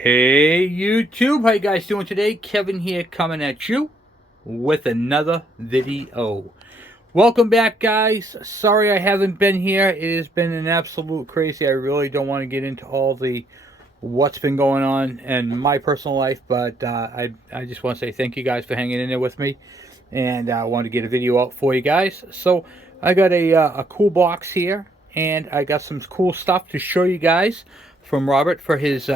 Hey YouTube, how you guys doing today? Kevin here coming at you with another video. Welcome back, guys. Sorry I haven't been here. It has been an absolute crazy. I really don't want to get into all the what's been going on in my personal life, but I just want to say thank you guys for hanging in there with me, and I want to get a video out for you guys. So I got a cool box here, and I got some cool stuff to show you guys from Robert for his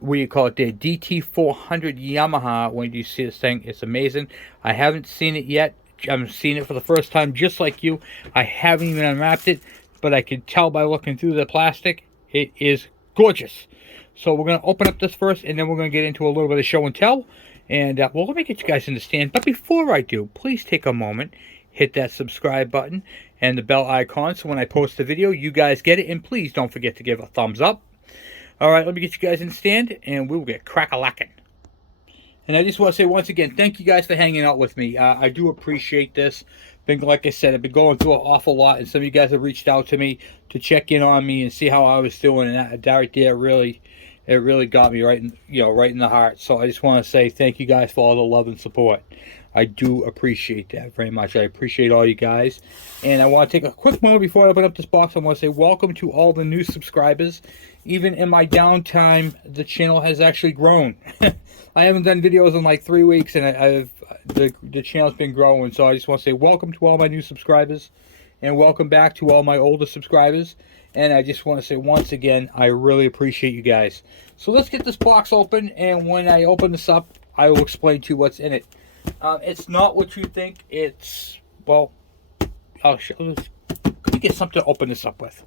what do you call it, the DT400 Yamaha. When you see this thing, it's amazing. I haven't seen it yet. I'm seeing it for the first time, just like you. I haven't even unwrapped it, but I can tell by looking through the plastic, it is gorgeous. So we're going to open up this first, and then we're going to get into a little bit of show and tell. And, well, let me get you guys in the stand. But before I do, please take a moment, hit that subscribe button and the bell icon, so when I post a video, you guys get it. And please don't forget to give a thumbs up. All right, let me get you guys in the stand, and we'll get crack-a-lackin'. And I just want to say once again, thank you guys for hanging out with me. I do appreciate this. Like I said, I've been going through an awful lot, and some of you guys have reached out to me to check in on me and see how I was doing. And that right there it really got me right in the heart. So I just want to say thank you guys for all the love and support. I do appreciate that very much. I appreciate all you guys. And I want to take a quick moment before I open up this box. I want to say welcome to all the new subscribers. Even in my downtime, the channel has actually grown. I haven't done videos in like 3 weeks, and the channel's been growing. So I just want to say welcome to all my new subscribers, and welcome back to all my older subscribers. And I just want to say once again, I really appreciate you guys. So let's get this box open, and when I open this up, I will explain to you what's in it. It's not what you think. It's, well, I'll show you. Let me get something to open this up with.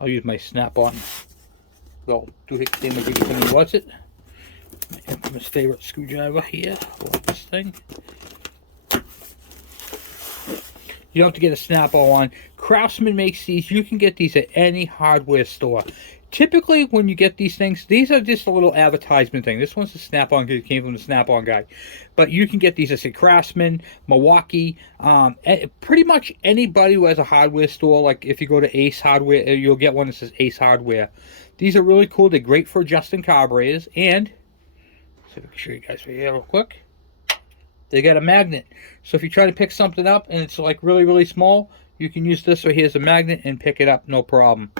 I'll use my snap-on. Well, doohickey, what's it? My infamous favorite screwdriver here. Like this thing. You don't have to get a snap-on. Craftsman makes these. You can get these at any hardware store. Typically, when you get these things, these are just a little advertisement thing. This one's a Snap-on because it came from the Snap-on guy. But you can get these at Craftsman, Milwaukee, pretty much anybody who has a hardware store. Like if you go to Ace Hardware, you'll get one that says Ace Hardware. These are really cool. They're great for adjusting carburetors. And, so let me show you guys right here real quick. They got a magnet. So if you try to pick something up and it's like really, really small, you can use this right here as a magnet and pick it up, no problem.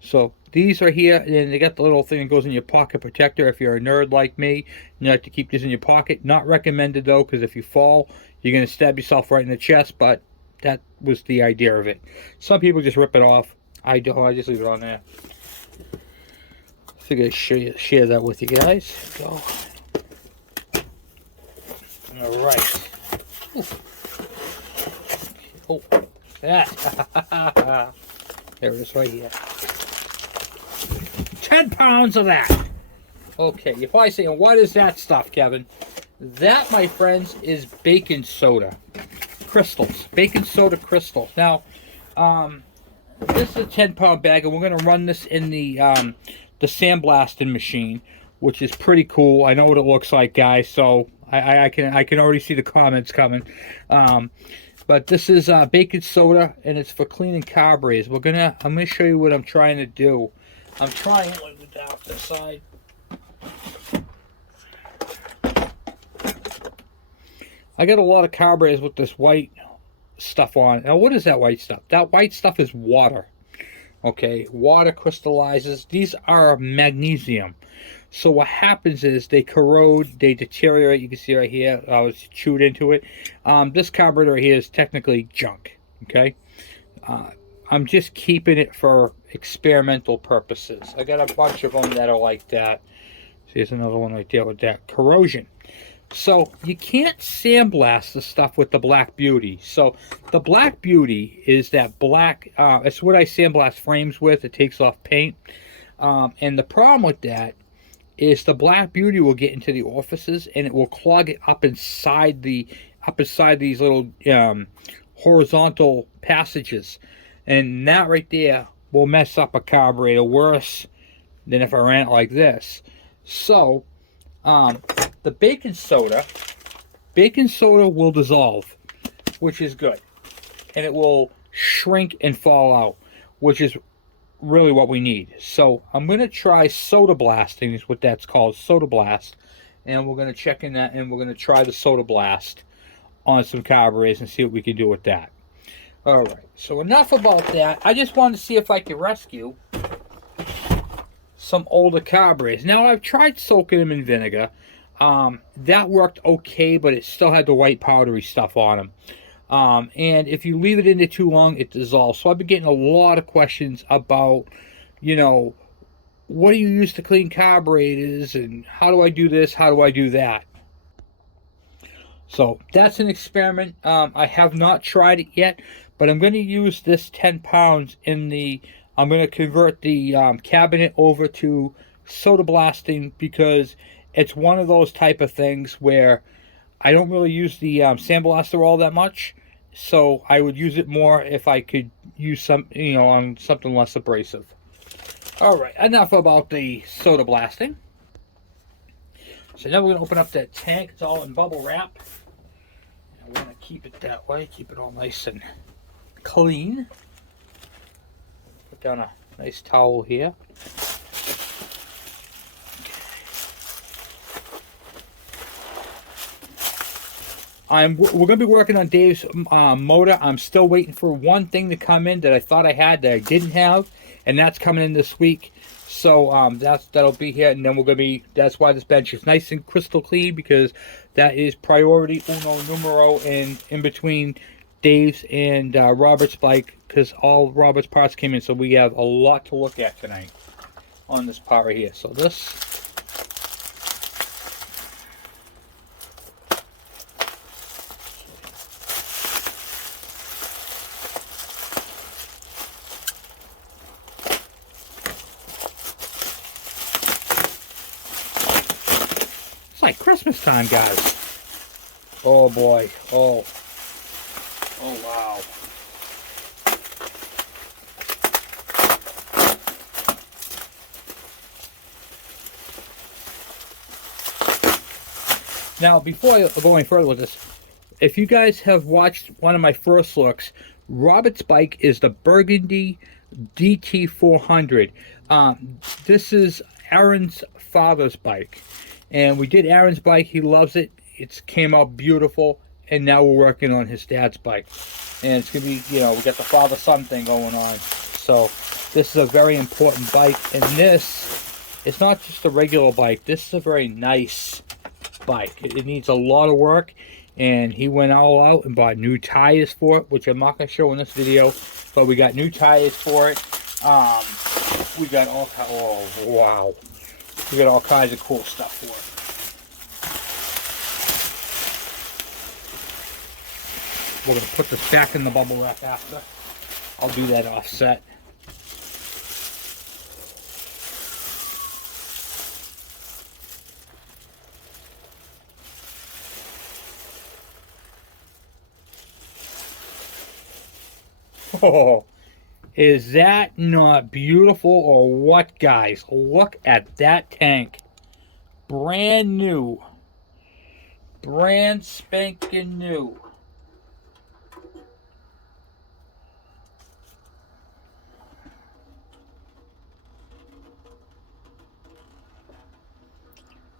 So these are here, and they got the little thing that goes in your pocket protector. If you're a nerd like me, you like to keep this in your pocket. Not recommended though, because if you fall, you're going to stab yourself right in the chest, but that was the idea of it. Some people just rip it off. I don't. I just leave it on there. I figured I'd share that with you guys. Go. All right. Ooh. Oh, that. There it is right here. 10 pounds of that. Okay, you're probably saying, what is that stuff, Kevin? That, my friends, is baking soda crystals. Baking soda crystals. Now, this is a 10-pound bag, and we're going to run this in the sandblasting machine, which is pretty cool. I know what it looks like, guys, so I can already see the comments coming. But this is baking soda, and it's for cleaning carburetors. I'm gonna show you what I'm trying to do. I'm trying to look it off the side. I got a lot of carburetors with this white stuff on. Now, what is that white stuff? That white stuff is water. Okay, water crystallizes. These are magnesium. So what happens is they corrode, they deteriorate. You can see right here, I was chewed into it. This carburetor here is technically junk. Okay, I'm just keeping it for experimental purposes. I got a bunch of them that are like that. See, here's another one right there with that corrosion. So you can't sandblast the stuff with the Black Beauty. So the Black Beauty is that black, it's what I sandblast frames with. It takes off paint. And the problem with that is the Black Beauty will get into the orifices and it will clog it up inside these little horizontal passages. And that right there will mess up a carburetor worse than if I ran it like this. So the baking soda will dissolve, which is good, and it will shrink and fall out, which is really what we need. So I'm going to try soda blasting, is what that's called, soda blast. And we're going to check in that, and we're going to try the soda blast on some carburetors and see what we can do with that. All right, so enough about that. I just wanted to see if I could rescue some older carburetors. Now, I've tried soaking them in vinegar. That worked okay, but it still had the white powdery stuff on them. And if you leave it in there too long, it dissolves. So I've been getting a lot of questions about, you know, what do you use to clean carburetors, and how do I do this, how do I do that? So that's an experiment. I have not tried it yet, but I'm going to use this 10 pounds in the, I'm going to convert the cabinet over to soda blasting, because it's one of those type of things where I don't really use the sandblaster all that much. So I would use it more if I could use some, you know, on something less abrasive. All right, enough about the soda blasting. So now we're going to open up that tank. It's all in bubble wrap. And we're going to keep it that way, keep it all nice and clean. Put down a nice towel here. We're going to be working on Dave's motor. I'm still waiting for one thing to come in that I thought I had that I didn't have, and that's coming in this week. So that'll be here, and then we're going to be, that's why this bench is nice and crystal clean, because that is priority uno numero in between Dave's and Robert's bike, because all Robert's parts came in. So we have a lot to look at tonight on this part right here. So this, like Christmas time, guys. Oh boy. Oh wow. Now, before I go any further with this, if you guys have watched one of my first looks, Robert's bike is the Burgundy DT400. This is Aaron's father's bike. And we did Aaron's bike. He loves it. It came out beautiful. And now we're working on his dad's bike. And it's going to be, you know, we got the father-son thing going on. So this is a very important bike. And this, it's not just a regular bike. This is a very nice bike. It needs a lot of work. And he went all out and bought new tires for it, which I'm not going to show in this video. But we got new tires for it. We got all, oh wow. We got all kinds of cool stuff for it. We're going to put this back in the bubble wrap after. I'll do that offset. Oh, is that not beautiful or what, guys? Look at that tank. Brand new. Brand spanking new.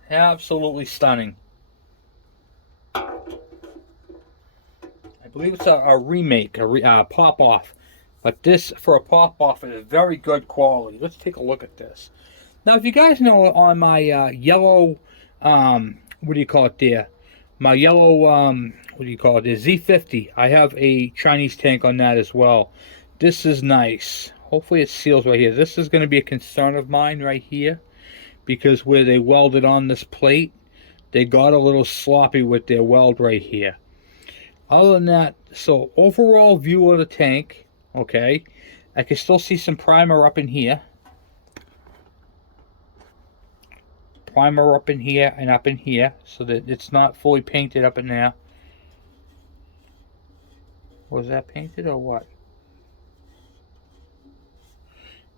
Absolutely stunning. I believe it's a remake, a pop-off. But this, for a pop-off, is very good quality. Let's take a look at this. Now, if you guys know, on my yellow, what do you call it there? My yellow, what do you call it? The Z50. I have a Chinese tank on that as well. This is nice. Hopefully it seals right here. This is going to be a concern of mine right here, because where they welded on this plate, they got a little sloppy with their weld right here. Other than that, so overall view of the tank, okay, I can still see some primer up in here. Primer up in here and up in here, so that it's not fully painted up in there. Was that painted or what?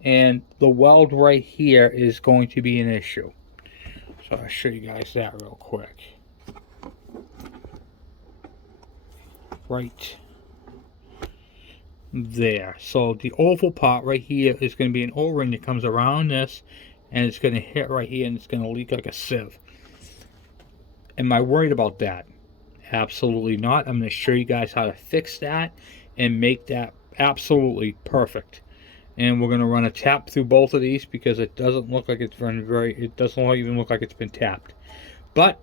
And the weld right here is going to be an issue. So I'll show you guys that real quick. Right there. So the oval part right here is going to be an O-ring that comes around this, and it's going to hit right here, and it's going to leak like a sieve. Am I worried about that? Absolutely not. I'm going to show you guys how to fix that and make that absolutely perfect. And we're going to run a tap through both of these because it doesn't look like it's run it doesn't even look like it's been tapped. But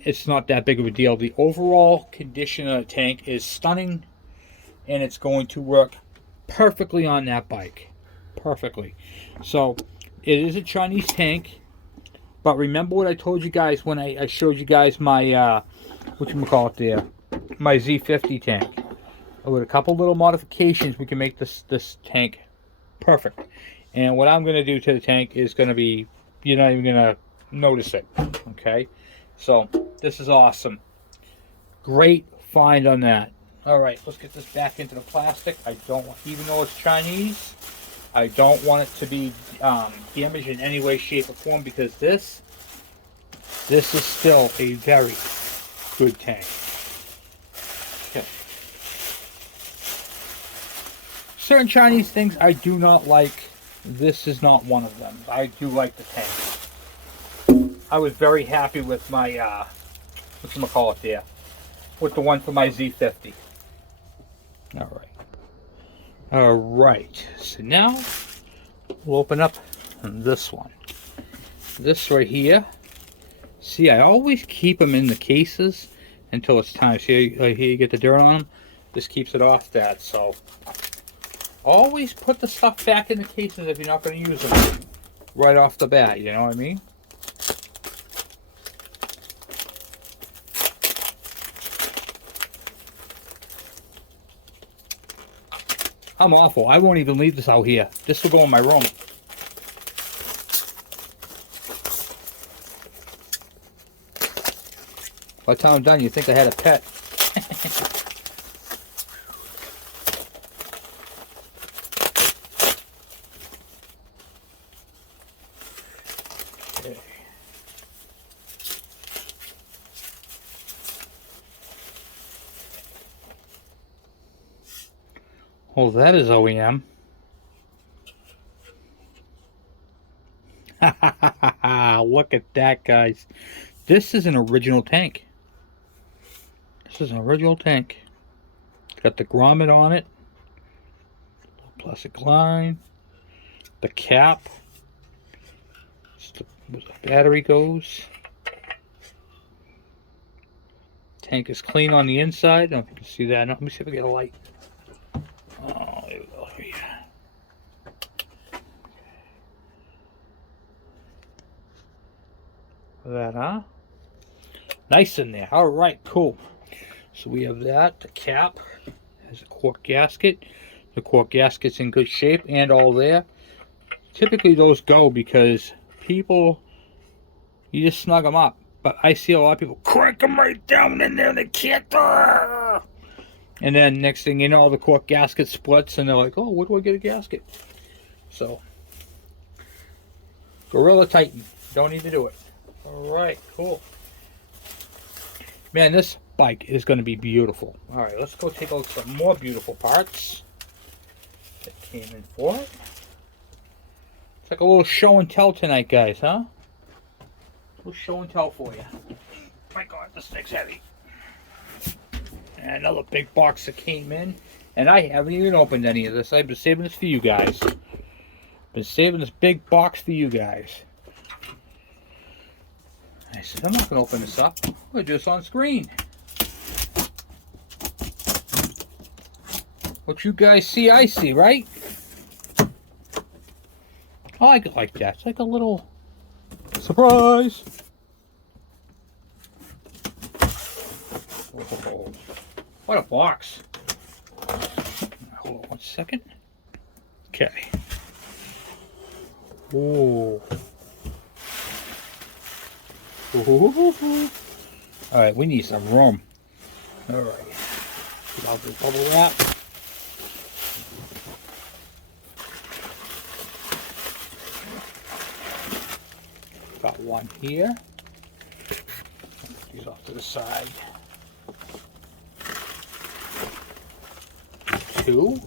it's not that big of a deal. The overall condition of the tank is stunning, and it's going to work perfectly on that bike. Perfectly. So it is a Chinese tank, but remember what I told you guys when I showed you guys my whatchamacallit there, my Z50 tank. With a couple little modifications, we can make this tank perfect. And what I'm going to do to the tank is going to be, you're not even going to notice it. Okay? So, this is awesome. Great find on that. Alright, let's get this back into the plastic. I don't want, even though it's Chinese, I don't want it to be damaged in any way, shape, or form, because this is still a very good tank. Okay. Certain Chinese things I do not like. This is not one of them. I do like the tank. I was very happy with my whatchamacallit there, with the one for my Z50. Alright, so now we'll open up this one. This right here. See, I always keep them in the cases until it's time. See, here you get the dirt on them. This keeps it off that. So always put the stuff back in the cases if you're not going to use them right off the bat. You know what I mean? I'm awful. I won't even leave this out here. This will go in my room. By the time I'm done, you think I had a pet. Okay. Well, that is OEM. Look at that, guys. This is an original tank. This is an original tank. Got the grommet on it. Plastic line. The cap. Where the battery goes. Tank is clean on the inside. I don't know if you can see that. Let me see if I get a light. Oh, there we go. That, huh? Nice in there. All right, cool. So we have that. The cap has a cork gasket. The cork gasket's in good shape and all there. Typically those go because people, you just snug them up. But I see a lot of people crank them right down in there and they can't. And then next thing you know, the cork gasket splits and they're like, oh, where do I get a gasket? So, Gorilla Titan. Don't need to do it. Alright, cool. Man, this bike is going to be beautiful. Alright, let's go take a look at some more beautiful parts that came in for it. It's like a little show and tell tonight, guys, huh? A little show and tell for you. My God, this thing's heavy. And another big box that came in. And I haven't even opened any of this. I've been saving this for you guys. Been saving this big box for you guys. I said, I'm not going to open this up. We're just on screen. What you guys see, I see, right? I like it like that. It's like a little surprise. Oh, what a box. Hold on 1 second. Okay. Whoa. Alright, we need some room. Alright. Get out the bubble wrap. Got one here. These off to the side. Two.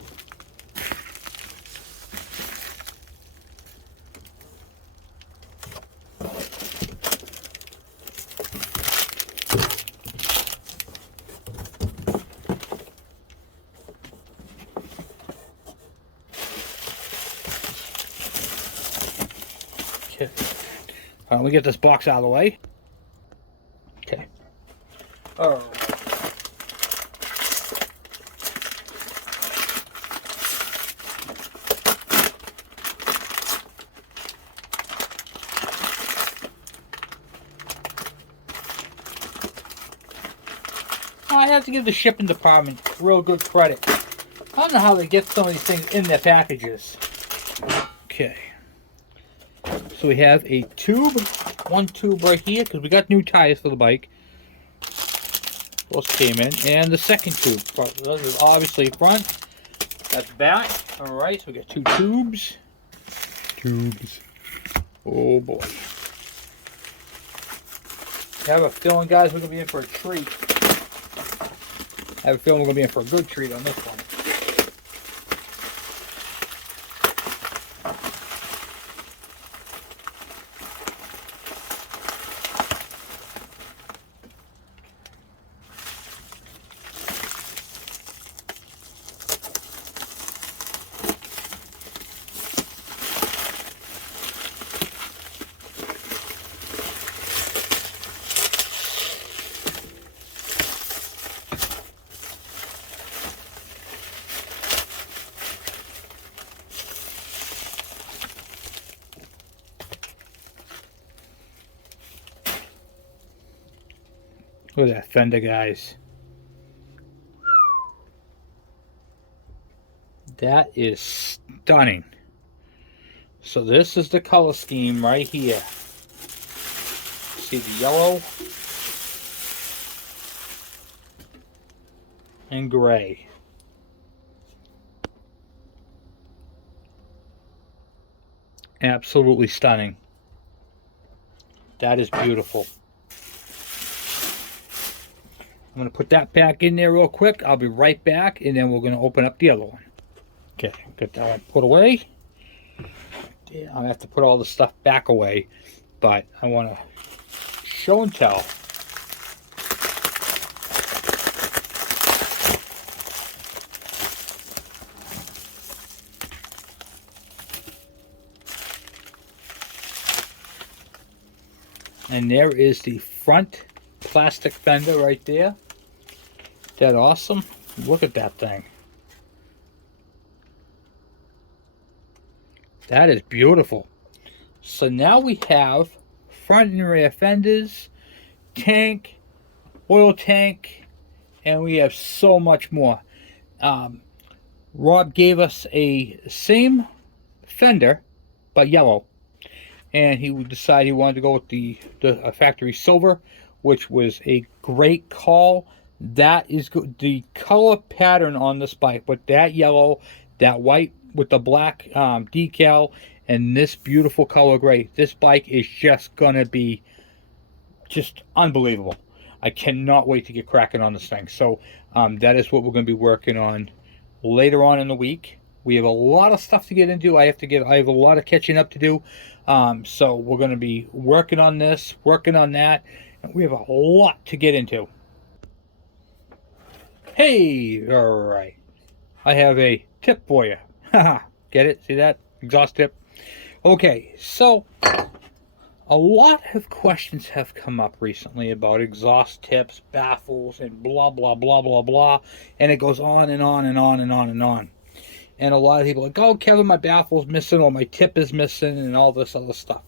Okay. Let me get this box out of the way. Okay. All right. I have to give the shipping department real good credit. I don't know how they get some of these things in their packages. Okay. So we have a tube, one tube right here, because we got new tires for the bike. Those came in. And the second tube. This is obviously front. That's back. Alright, so we got two tubes. Oh boy. I have a feeling, guys, we're going to be in for a treat. I have a feeling we're going to be in for a good treat on this one. Look at that fender, guys. That is stunning. So this is the color scheme right here. See the yellow and gray. Absolutely stunning. That is beautiful. I'm going to put that back in there real quick. I'll be right back, and then we're going to open up the other one. Okay, get that one put away. Yeah, I'll have to put all the stuff back away, but I want to show and tell. And there is the front plastic fender right there. That awesome? Look at that thing. That is beautiful. So now we have front and rear fenders, tank, oil tank, and we have so much more. Rob gave us a same fender, but yellow. And he decided he wanted to go with the factory silver, which was a great call. That is good. The color pattern on this bike, with that yellow, that white with the black decal, and this beautiful color gray. This bike is just gonna be just unbelievable. I cannot wait to get cracking on this thing. So that is what we're going to be working on later on in the week. We have a lot of stuff to get into. I have a lot of catching up to do. So we're going to be working on this, working on that. And we have a lot to get into. Hey, all right. I have a tip for you. Get it? See that? Exhaust tip. Okay, so a lot of questions have come up recently about exhaust tips, baffles, and blah, blah, blah, blah, blah. And it goes on and on and on and on and on. And a lot of people are like, oh, Kevin, my baffle's missing, or my tip is missing, and all this other stuff.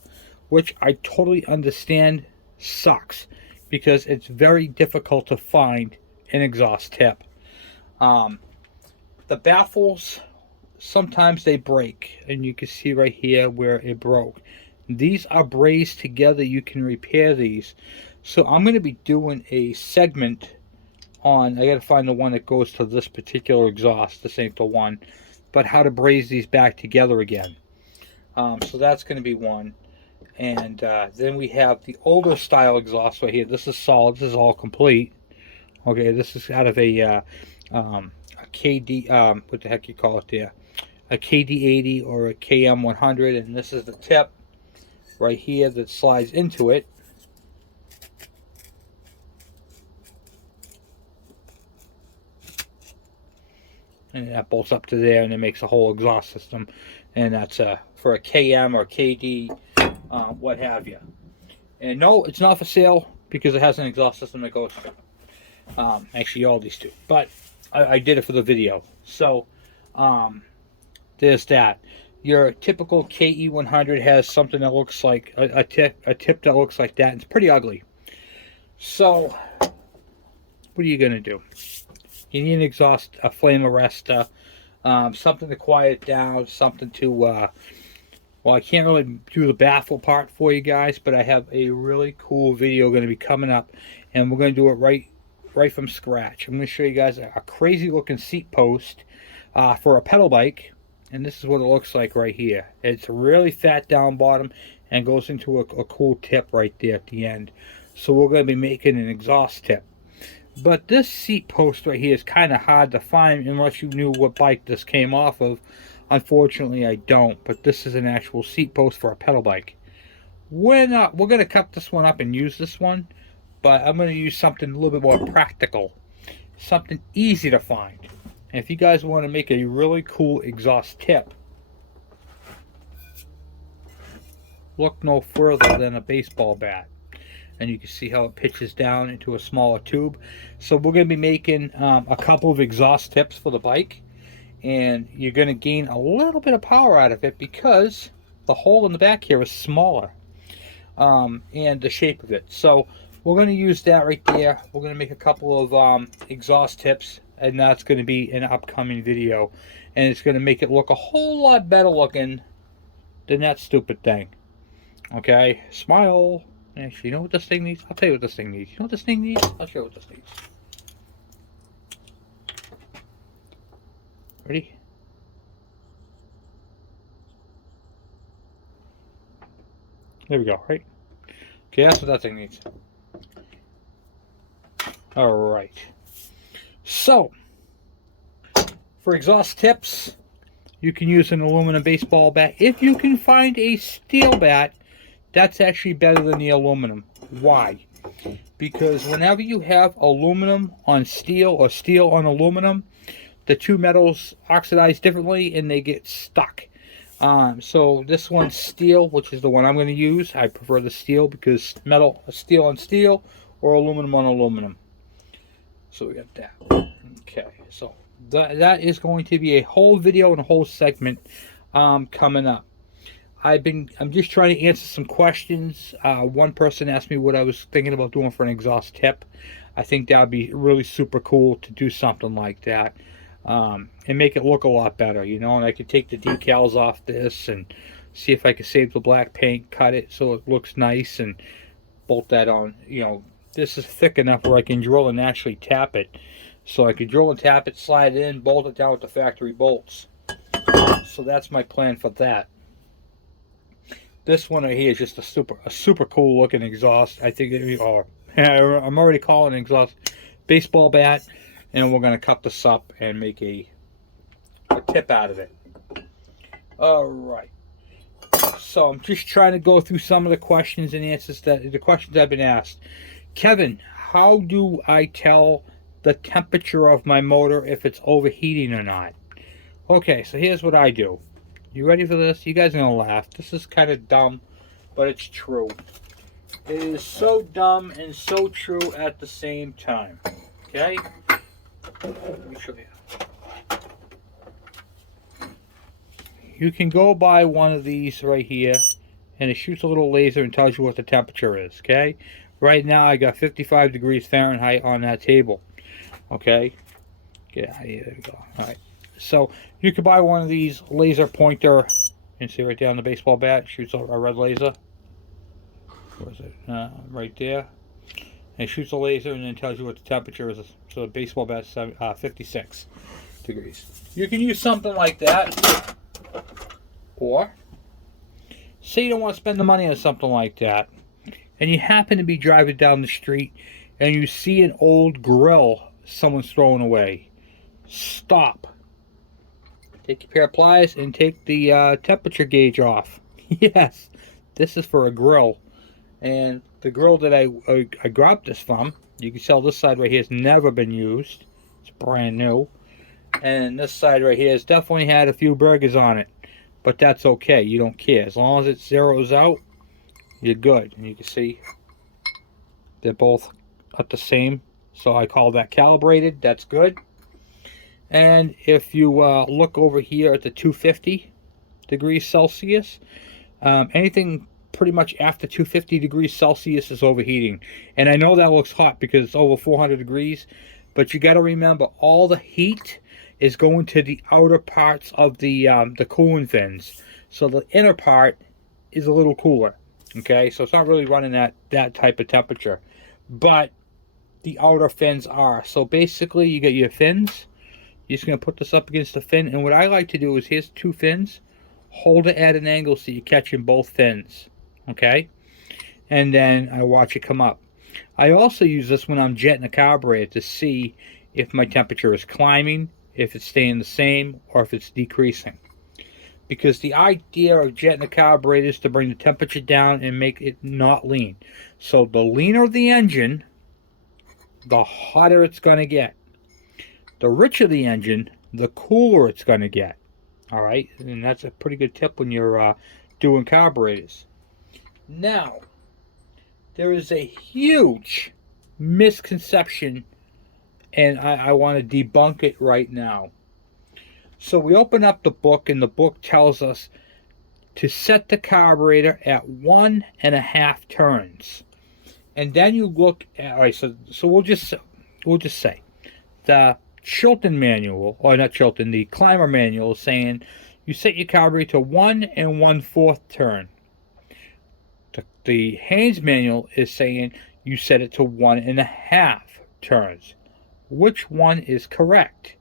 Which I totally understand sucks, because it's very difficult to find an exhaust tip. The baffles, sometimes they break, and you can see right here where it broke. These are brazed together. You can repair these. So I'm going to be doing a segment on, I got to find the one that goes to this particular exhaust. This ain't the one. But how to braze these back together again. So that's going to be one. And then we have the older style exhaust right here. This is solid. This is all complete. Okay, this is out of a KD, what the heck you call it there? A KD80 or a KM100. And this is the tip right here that slides into it. And that bolts up to there, and it makes a whole exhaust system. And that's for a KM or KD what have you. And no, it's not for sale because it has an exhaust system that goes through. Actually, all these two. But I did it for the video. So, there's that. Your typical KE100 has something that looks like a tip that looks like that. It's pretty ugly. So, what are you going to do? You need an exhaust, a flame arrestor, something to quiet it down, something to, well, I can't really do the baffle part for you guys, but I have a really cool video going to be coming up, and we're going to do it right from scratch. I'm going to show you guys a crazy looking seat post for a pedal bike, and this is what it looks like right here. It's really fat down bottom and goes into a cool tip right there at the end. So we're going to be making an exhaust tip. But this seat post right here is kind of hard to find unless you knew what bike this came off of. Unfortunately, I don't. But this is an actual seat post for a pedal bike. We're going to cut this one up and use this one. But I'm going to use something a little bit more practical. Something easy to find. And if you guys want to make a really cool exhaust tip, look no further than a baseball bat. And you can see how it pitches down into a smaller tube. So we're going to be making a couple of exhaust tips for the bike, and you're going to gain a little bit of power out of it because the hole in the back here is smaller, and the shape of it. So we're going to use that right there. We're going to make a couple of exhaust tips, and that's going to be an upcoming video, and it's going to make it look a whole lot better looking than that stupid thing. Okay, smile. Actually, you know what this thing needs? I'll tell you what this thing needs. You know what this thing needs? I'll show you what this needs. Ready? There we go, right? Okay, that's what that thing needs. Alright. So, for exhaust tips, you can use an aluminum baseball bat. If you can find a steel bat, that's actually better than the aluminum. Why? Because whenever you have aluminum on steel or steel on aluminum, the two metals oxidize differently and they get stuck. So this one's steel, which is the one I'm going to use. I prefer the steel because steel on steel or aluminum on aluminum. So we got that. Okay, so that is going to be a whole video and a whole segment coming up. I'm just trying to answer some questions. One person asked me what I was thinking about doing for an exhaust tip. I think that would be really super cool to do something like that, and make it look a lot better, you know. And I could take the decals off this and see if I could save the black paint, cut it so it looks nice, and bolt that on. You know, this is thick enough where I can drill and actually tap it. So I could drill and tap it, slide it in, bolt it down with the factory bolts. So that's my plan for that. This one right here is just a super cool looking exhaust. I think I'm already calling it an exhaust baseball bat, and we're going to cut this up and make a tip out of it. Alright. So I'm just trying to go through some of the questions and answers the questions I've been asked. Kevin, how do I tell the temperature of my motor if it's overheating or not? Okay, so here's what I do. You ready for this? You guys are going to laugh. This is kind of dumb, but it's true. It is so dumb and so true at the same time. Okay? Let me show you. You can go buy one of these right here, and it shoots a little laser and tells you what the temperature is. Okay? Right now, I got 55 degrees Fahrenheit on that table. Okay? Yeah, there we go. All right. So you could buy one of these laser pointer, and see right there on the baseball bat, shoots a red laser. Where is it? Right there. And it shoots a laser and then tells you what the temperature is. So the baseball bat's 56 degrees. You can use something like that. Or, say you don't want to spend the money on something like that, and you happen to be driving down the street and you see an old grill someone's throwing away. Stop. Take your pair of pliers and take the temperature gauge off. Yes, this is for a grill. And the grill that I grabbed this from, you can tell this side right here has never been used. It's brand new. And this side right here has definitely had a few burgers on it. But that's okay. You don't care. As long as it zeroes out, you're good. And you can see they're both at the same, so I call that calibrated. That's good. And if you look over here at the 250 degrees Celsius, anything pretty much after 250 degrees Celsius is overheating. And I know that looks hot because it's over 400 degrees, but you got to remember all the heat is going to the outer parts of the cooling fins. So the inner part is a little cooler. Okay, so it's not really running at that type of temperature, but the outer fins are. So basically you get your fins, you're just going to put this up against the fin, and what I like to do is, here's two fins, hold it at an angle so you're catching both fins, okay? And then I watch it come up. I also use this when I'm jetting a carburetor to see if my temperature is climbing, if it's staying the same, or if it's decreasing. Because the idea of jetting a carburetor is to bring the temperature down and make it not lean. So the leaner the engine, the hotter it's going to get. The richer the engine, the cooler it's going to get. Alright, and that's a pretty good tip when you're doing carburetors. Now, there is a huge misconception, and I want to debunk it right now. So we open up the book, and the book tells us to set the carburetor at 1.5 turns. And then you look at, all right, so we'll just say the Chilton manual, or not Chilton, the Climber manual is saying you set your carburetor to 1 1/4 turn. The Haynes manual is saying you set it to 1.5 turns. Which one is correct?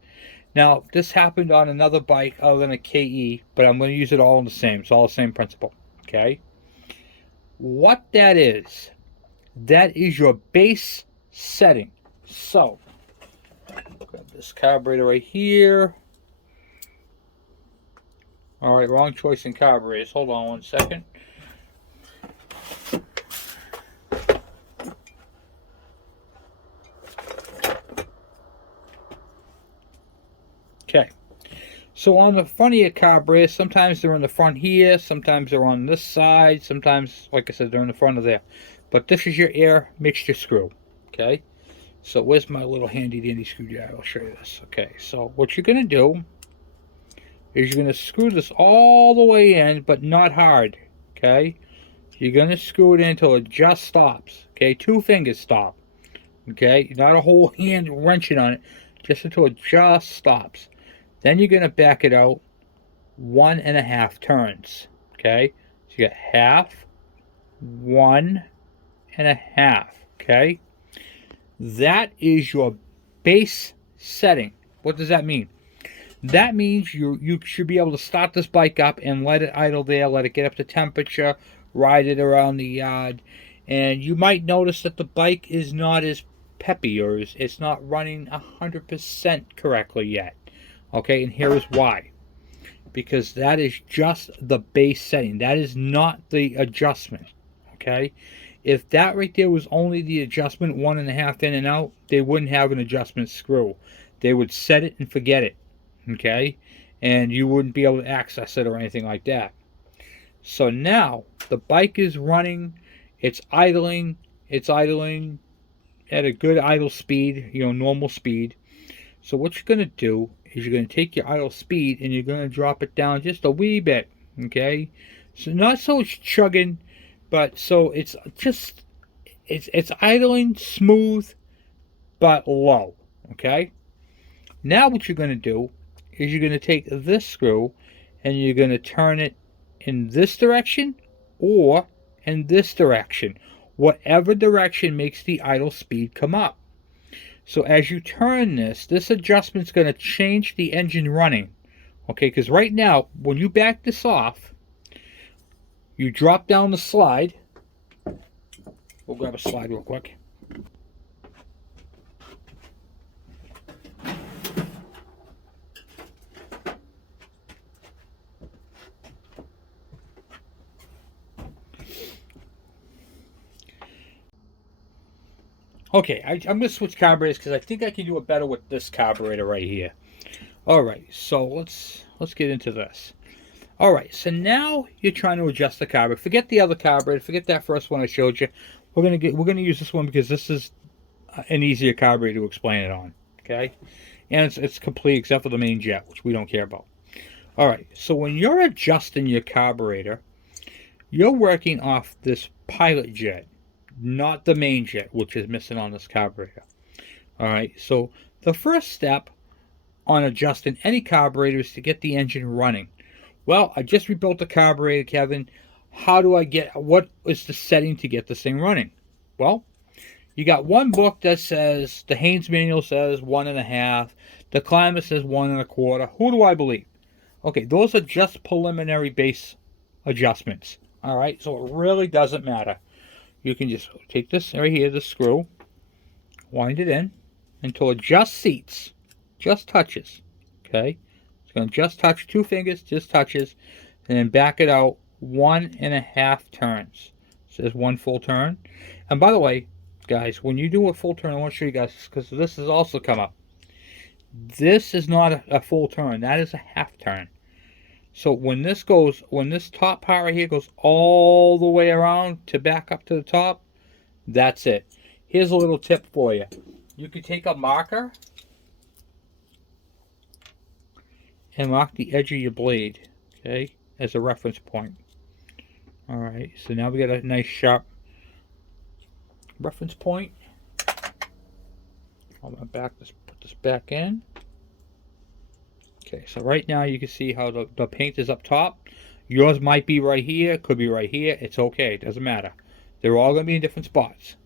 Now, this happened on another bike other than a KE, but I'm going to use it all in the same. It's all the same principle, okay? What that is your base setting. So, grab this carburetor right here. Alright, wrong choice in carburetors. Hold on one second. Okay. So on the front of your carburetor, sometimes they're in the front here, sometimes they're on this side, sometimes, like I said, they're in the front of there. But this is your air mixture screw. Okay. So where's my little handy dandy screwdriver? I'll show you this. Okay, so what you're going to do is you're going to screw this all the way in, but not hard. Okay, you're going to screw it in until it just stops. Okay, 2 fingers stop. Okay, not a whole hand wrenching on it, just until it just stops. Then you're going to back it out 1.5 turns. Okay, so you got half, 1.5. Okay. That is your base setting. What does that mean? That means you should be able to start this bike up and let it idle there, let it get up to temperature, ride it around the yard, and you might notice that the bike is not as peppy, or it's not running 100% correctly yet. Okay, and here is why. Because that is just the base setting. That is not the adjustment. Okay? If that right there was only the adjustment, 1.5 in and out, they wouldn't have an adjustment screw. They would set it and forget it, okay? And you wouldn't be able to access it or anything like that. So now, the bike is running, it's idling at a good idle speed, normal speed. So what you're going to do is you're going to take your idle speed and you're going to drop it down just a wee bit, okay? So not so it's chugging, but so it's just, it's idling smooth, but low, okay? Now what you're going to do is you're going to take this screw and you're going to turn it in this direction or in this direction. Whatever direction makes the idle speed come up. So as you turn this adjustment's going to change the engine running. Okay, because right now, when you back this off, you drop down the slide. We'll grab a slide real quick. Okay, I'm going to switch carburetors because I think I can do it better with this carburetor right here. Alright, so let's get into this. All right, so now you're trying to adjust the carburetor. Forget the other carburetor. Forget that first one I showed you. We're gonna use this one because this is an easier carburetor to explain it on. Okay, and it's complete except for the main jet, which we don't care about. All right, so when you're adjusting your carburetor, you're working off this pilot jet, not the main jet, which is missing on this carburetor. All right, so the first step on adjusting any carburetor is to get the engine running. Well, I just rebuilt the carburetor, Kevin. What is the setting to get this thing running? Well, you got one book that says, the Haynes manual says 1.5. The Climate says 1.25. Who do I believe? Okay, those are just preliminary base adjustments. All right, so it really doesn't matter. You can just take this right here, the screw, wind it in until it just seats, just touches. Okay, it's going to just touch, 2 fingers, just touches, and then back it out 1.5 turns. It says 1 full turn. And by the way, guys, when you do a full turn, I want to show you guys because this has also come up. This is not a full turn. That is a half turn. So when this top part right here goes all the way around to back up to the top, that's it. Here's a little tip for you. You could take a marker and mark the edge of your blade, okay, as a reference point. All right, so now we got a nice sharp reference point. I'm gonna put this back in. Okay, so right now you can see how the paint is up top. Yours might be right here, could be right here. It's okay, it doesn't matter. They're all going to be in different spots.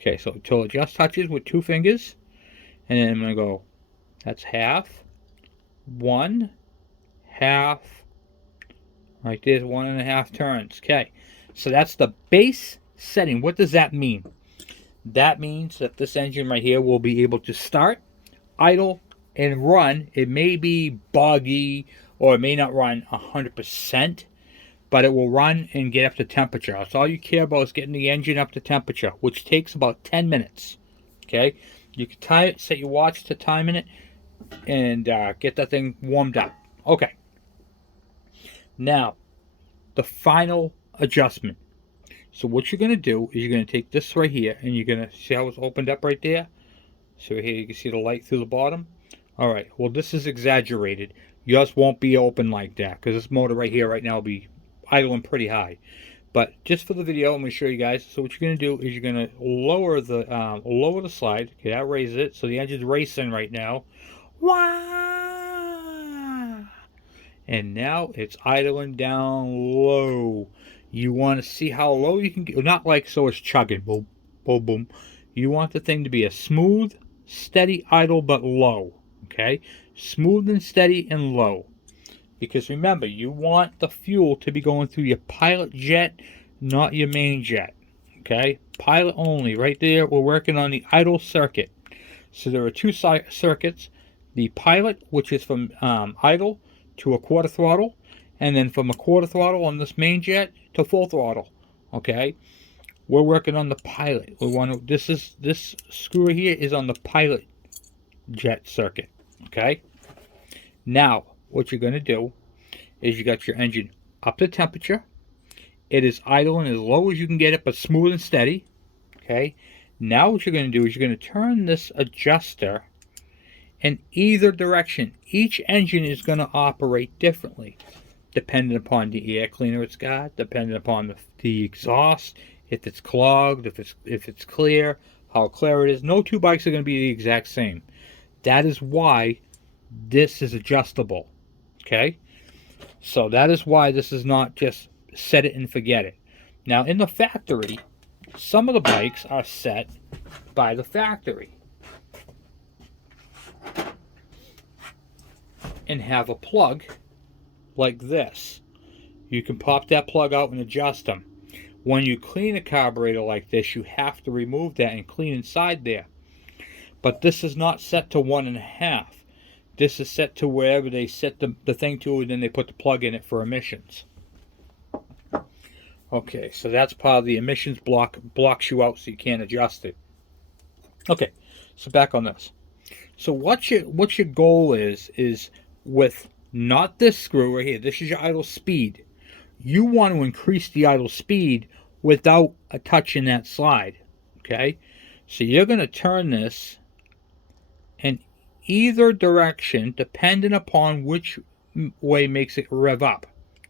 Okay, so until it just touches with 2 fingers. And then I'm going to go, that's half, 1, half. Right there's 1.5 turns. Okay, so that's the base setting. What does that mean? That means that this engine right here will be able to start, idle, and run. It may be boggy or it may not run 100%, but it will run and get up to temperature. That's all you care about, is getting the engine up to temperature, which takes about 10 minutes. Okay, you can time it, set your watch to timing it, and get that thing warmed up. Okay, now the final adjustment. So what you're going to do is you're going to take this right here, and you're going to see how it's opened up right there. So here you can see the light through the bottom. All right, well, this is exaggerated. Yours won't be open like that because this motor right here right now will be idling pretty high. But just for the video, I'm going to show you guys. So what you're going to do is you're going to lower the slide. Okay, that raises it. So the engine's racing right now. Wah! And now it's idling down low. You want to see how low you can get. Not like so it's chugging. Boom, boom, boom. You want the thing to be a smooth, steady idle, but low. Okay, smooth and steady and low, because remember, you want the fuel to be going through your pilot jet, not your main jet. Okay, pilot only. Right there, we're working on the idle circuit. So there are 2 circuits: the pilot, which is from idle to a 1/4 throttle, and then from a 1/4 throttle on this main jet to full throttle. Okay, we're working on the pilot. We want to. This screw here is on the pilot jet circuit. Okay, now what you're going to do is you got your engine up to temperature. It is idling as low as you can get it, but smooth and steady. Okay, now what you're going to do is you're going to turn this adjuster in either direction. Each engine is going to operate differently, depending upon the air cleaner it's got, depending upon the exhaust, if it's clogged, if it's clear, how clear it is. No 2 bikes are going to be the exact same. That is why this is adjustable. Okay, so that is why this is not just set it and forget it. Now in the factory, some of the bikes are set by the factory and have a plug like this. You can pop that plug out and adjust them. When you clean a carburetor like this, you have to remove that and clean inside there. But this is not set to 1.5. This is set to wherever they set the thing to, and then they put the plug in it for emissions. Okay, so that's part of the emissions blocks you out, so you can't adjust it. Okay, so back on this. So what your goal is with not this screw right here. This is your idle speed. You want to increase the idle speed without touching that slide. Okay? So you're going to turn this in either direction depending upon which way makes it rev up.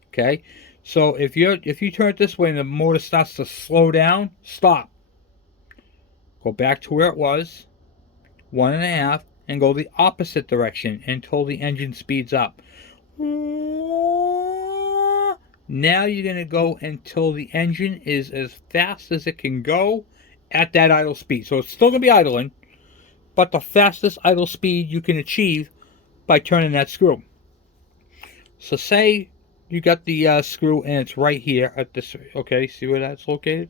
Okay? So if you turn it this way and the motor starts to slow down, stop. Go back to where it was, 1.5, and go the opposite direction until the engine speeds up. Now you're going to go until the engine is as fast as it can go at that idle speed. So it's still going to be idling, but the fastest idle speed you can achieve by turning that screw. So say you got the screw and it's right here at this. Okay, see where that's located?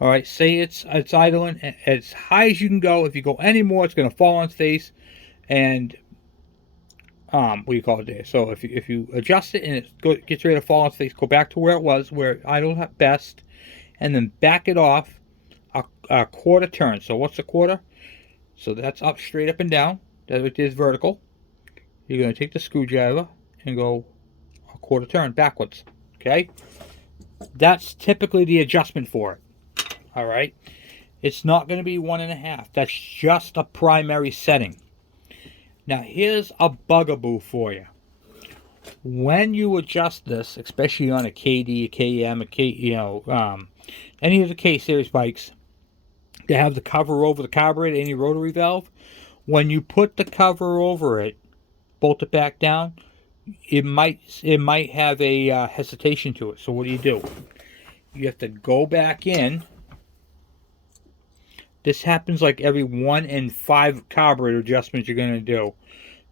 All right, say it's idling as high as you can go. If you go any more, it's going to fall on its face. And what do you call it there? So if you adjust it and it gets ready to fall on its face, go back to where it was, where it idled at best, and then back it off a quarter turn. So what's a quarter? So that's up, straight up and down. That is vertical. You're going to take the screwdriver and go a quarter turn backwards. Okay? That's typically the adjustment for it. All right? It's not going to be 1.5. That's just a primary setting. Now, here's a bugaboo for you. When you adjust this, especially on a KD, a KM, a K, any of the K series bikes, they have the cover over the carburetor, any rotary valve. When you put the cover over it, bolt it back down, it might have a hesitation to it. So what do? You have to go back in. This happens like every 1 in 5 carburetor adjustments you're going to do.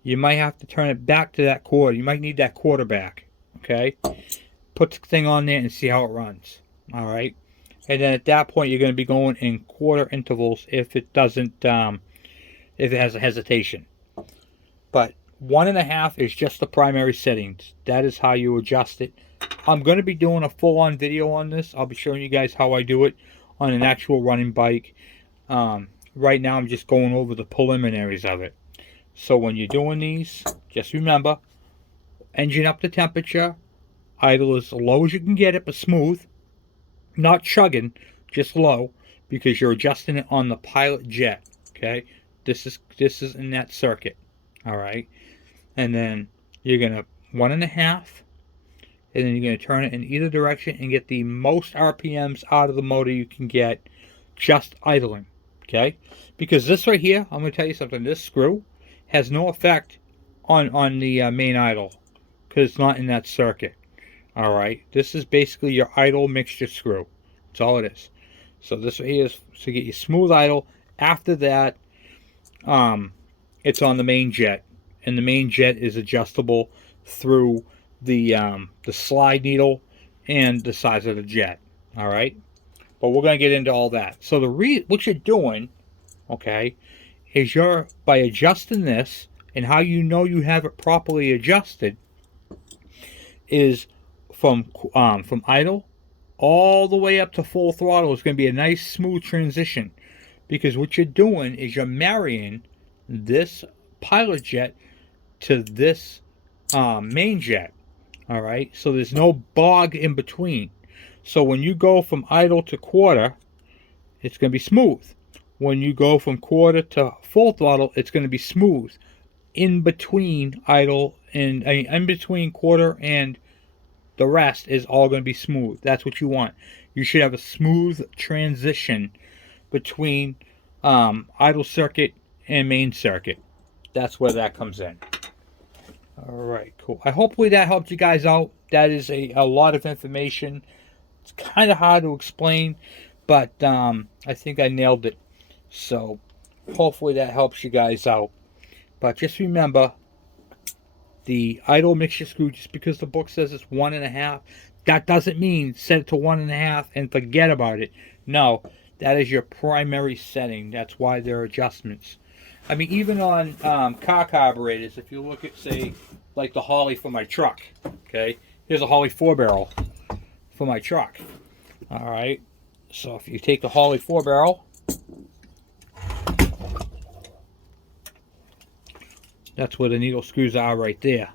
You might have to turn it back to that quarter. You might need that quarter back. Okay? Put the thing on there and see how it runs. All right? And then at that point, you're going to be going in quarter intervals if it doesn't, if it has a hesitation. But 1.5 is just the primary settings. That is how you adjust it. I'm going to be doing a full-on video on this. I'll be showing you guys how I do it on an actual running bike. Right now I'm just going over the preliminaries of it. So when you're doing these, just remember, engine up to temperature, idle as low as you can get it, but smooth, not chugging, just low, because you're adjusting it on the pilot jet. Okay, this is in that circuit. All right, and then you're gonna 1.5, and then you're gonna turn it in either direction and get the most RPMs out of the motor you can get, just idling. Okay, because this right here, I'm going to tell you something. This screw has no effect on the main idle because it's not in that circuit. All right, this is basically your idle mixture screw. That's all it is. So this right here is to get you smooth idle. After that, it's on the main jet, and the main jet is adjustable through the slide needle and the size of the jet. All right. But we're going to get into all that. So what you're doing, okay, is by adjusting this, and how you know you have it properly adjusted is from idle all the way up to full throttle. It's going to be a nice smooth transition, because what you're doing is you're marrying this pilot jet to this main jet. All right, so there's no bog in between. So when you go from idle to quarter, it's going to be smooth. When you go from quarter to full throttle, it's going to be smooth. In between idle and in between quarter and the rest is all going to be smooth. That's what you want. You should have a smooth transition between idle circuit and main circuit. That's where that comes in. All right, cool. Hopefully that helped you guys out. That is a lot of information. It's kind of hard to explain, but I think I nailed it. So hopefully that helps you guys out. But just remember, the idle mixture screw, just because the book says it's 1.5, that doesn't mean set it to 1.5 and forget about it. No, that is your primary setting. That's why there are adjustments. I mean, even on car carburetors, if you look at, say, like the Holly for my truck, okay? Here's a Holly 4-barrel for my truck. All right, so if you take the Holly 4-barrel, that's where the needle screws are right there.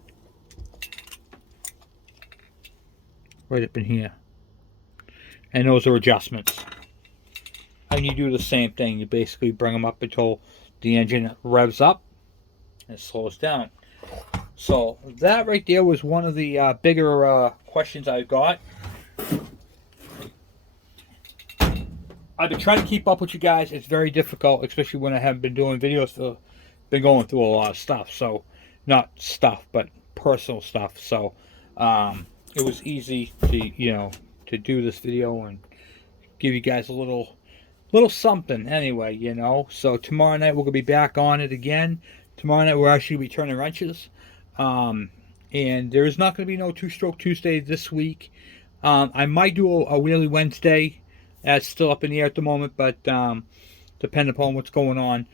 right up in here. And those are adjustments. And you do the same thing. You basically bring them up until the engine revs up and slows down. So that right there was one of the bigger questions I got. I've been trying to keep up with you guys. It's very difficult, especially when I haven't been doing videos. Been going through a lot of stuff. So, not stuff, but personal stuff. So, it was easy to do this video and give you guys a little something anyway. So tomorrow night we're gonna be back on it again. Tomorrow night we're actually returning wrenches. And there is not going to be no two-stroke Tuesday this week. I might do a wheelie Wednesday. That's still up in the air at the moment, but depending upon what's going on.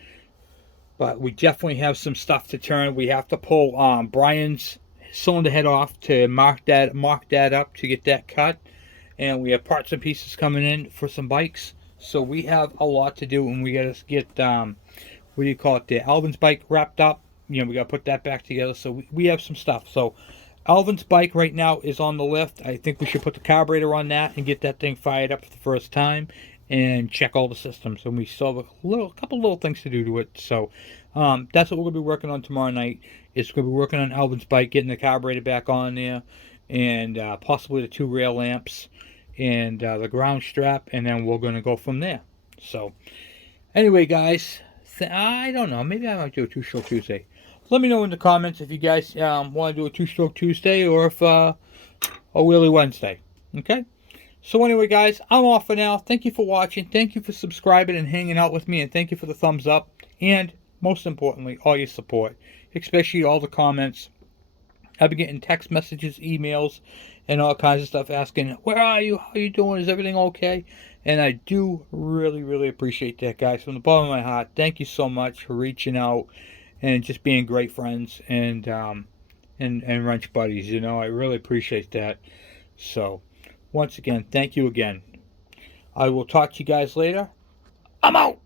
But we definitely have some stuff to turn. We have to pull Brian's cylinder head off to mark that up to get that cut. And we have parts and pieces coming in for some bikes. So we have a lot to do, and we got to get what do you call it? The Alvin's bike wrapped up. We got to put that back together. So we have some stuff. So Alvin's bike right now is on the lift. I think we should put the carburetor on that and get that thing fired up for the first time and check all the systems. And we still have a couple little things to do to it. So that's what we're going to be working on tomorrow night. It's going to be working on Alvin's bike, getting the carburetor back on there, and possibly the 2 rail lamps and the ground strap, and then we're going to go from there. So anyway, guys, I don't know. Maybe I might do a two-stroke Tuesday. Let me know in the comments if you guys want to do a two-stroke Tuesday or if a wheelie Wednesday. Okay? So anyway, guys, I'm off for now. Thank you for watching. Thank you for subscribing and hanging out with me. And thank you for the thumbs up. And most importantly, all your support. Especially all the comments. I've been getting text messages, emails, and all kinds of stuff asking, where are you? How are you doing? Is everything okay? And I do really, really appreciate that, guys. From the bottom of my heart, thank you so much for reaching out and just being great friends and wrench buddies. I really appreciate that. So, once again, thank you again. I will talk to you guys later. I'm out.